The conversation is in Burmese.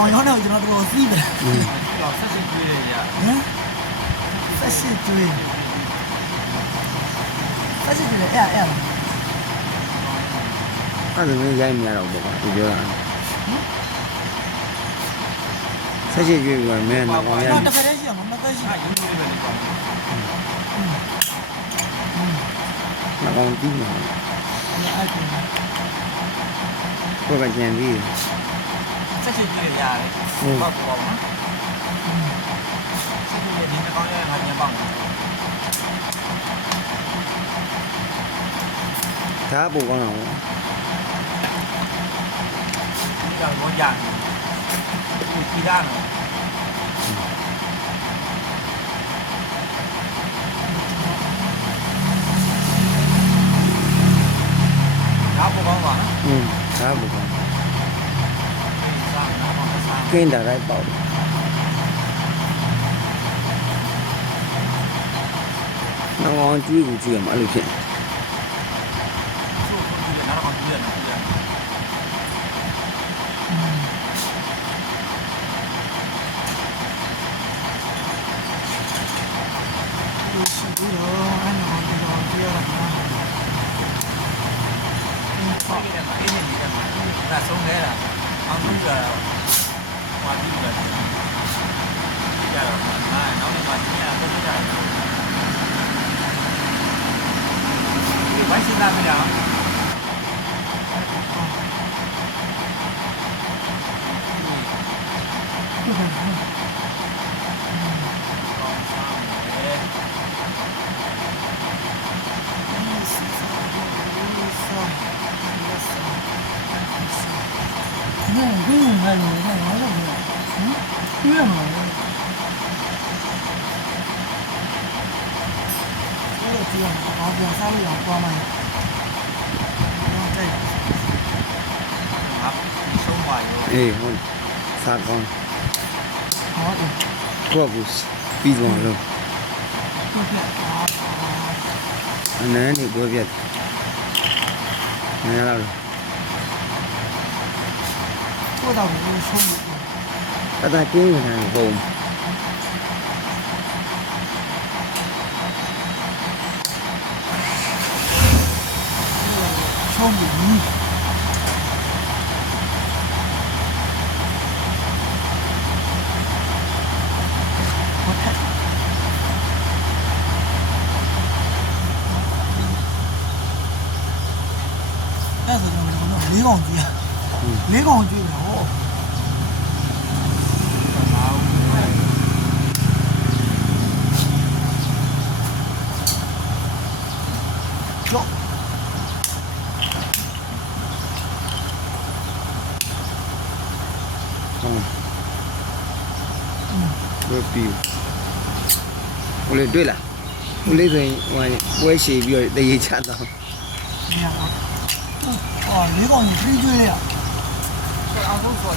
ကောင်ရောင်းနေကျွန်တော်တို့စီးတယ် တော့ဆက်စစ်ကျွေးရရ ဟမ်ဆက်စစ်ကျွေးဆက်စစ်ကျွေးအဲ့အဲ့ဒါမျိုးရိုက်မရတော့ဘူးကွာသူပြောတာဆက်ရှိကြည့်ပြီးမင်းတော့ကောင်းရိုက် တော့တစ်ခါတည်းရှိရမှာမသက်ရှိ အဲ့ယူလို့ပဲလေပေါ့ မကောင်းပြီးမှာ အဲ့ဒါ ကိုယ်ကကြံပြီး ဆက်စစ်ကျွေးရရတယ်ပေါ့ပေါ့နော်ဆက်စစ်ကျွေးဒီနှကောင်းရတာညပေါက် ဒါပိုကောင်းတော့ ဒီကတော့ရဒီသားနော်ဒါပေါ်ကောင်းပါနော် ဒါပိုကောင်း စားနော်စား ကင်းတာလိုက်ပေါ့နောက်အောင်ကျွေးကိုကျွေးရမှာအဲ့လိုဖြစ် ချိုးကိုကျွေးရနောက်တော့ကျွေးရနော်ကျွေးရ လို့ရှိပြီးတော့အဲ့တော့ဒီတော့ပြောရတာ ဆောက်ရတယ်အေးနေတယ်ဒါဆုံးလဲတာအောင်လို့ရပါကြည့်ရတယ်ကြတော့နောက်နေ့မှကျင်းရတော့ကြတယ်ဒီဝိုင်းစင်းလာပြီလား ဘယ်ဟာလဲဟာလာဟမ်ပြရမှာလေအဲ့ဒီအောင်ပြန်စားလို့အောင်သွားမှတော့ကြိုက် ครับส่งมาอยู่ အေးဟုတ်စားကောင်း ဟောတယ် ကိုကူပြီးသွားလို့ ဟုတ်ကဲ့ အနည်းနေကိုပြတ်နေရတော့ ကိုတော့ဘူးဆုံး အသာကျင်းနေတာဘုံ ဆုံးပြီဟုတ်ကဲ့အဲ့ဒါဆိုတော့လေးကောင်ကြီးလေးကောင်ကြီးဟော ကျော် ဟုတ်ဘယ်ပြီးဟိုလေတွေ့လားဟိုလေးဆိုရင်ဟိုပွဲရှည်ပြီးတော့တရေချတော့ နေရာဟောလေးကောင်ကြီးပြီးကျွေးရ เอาทุกส่วน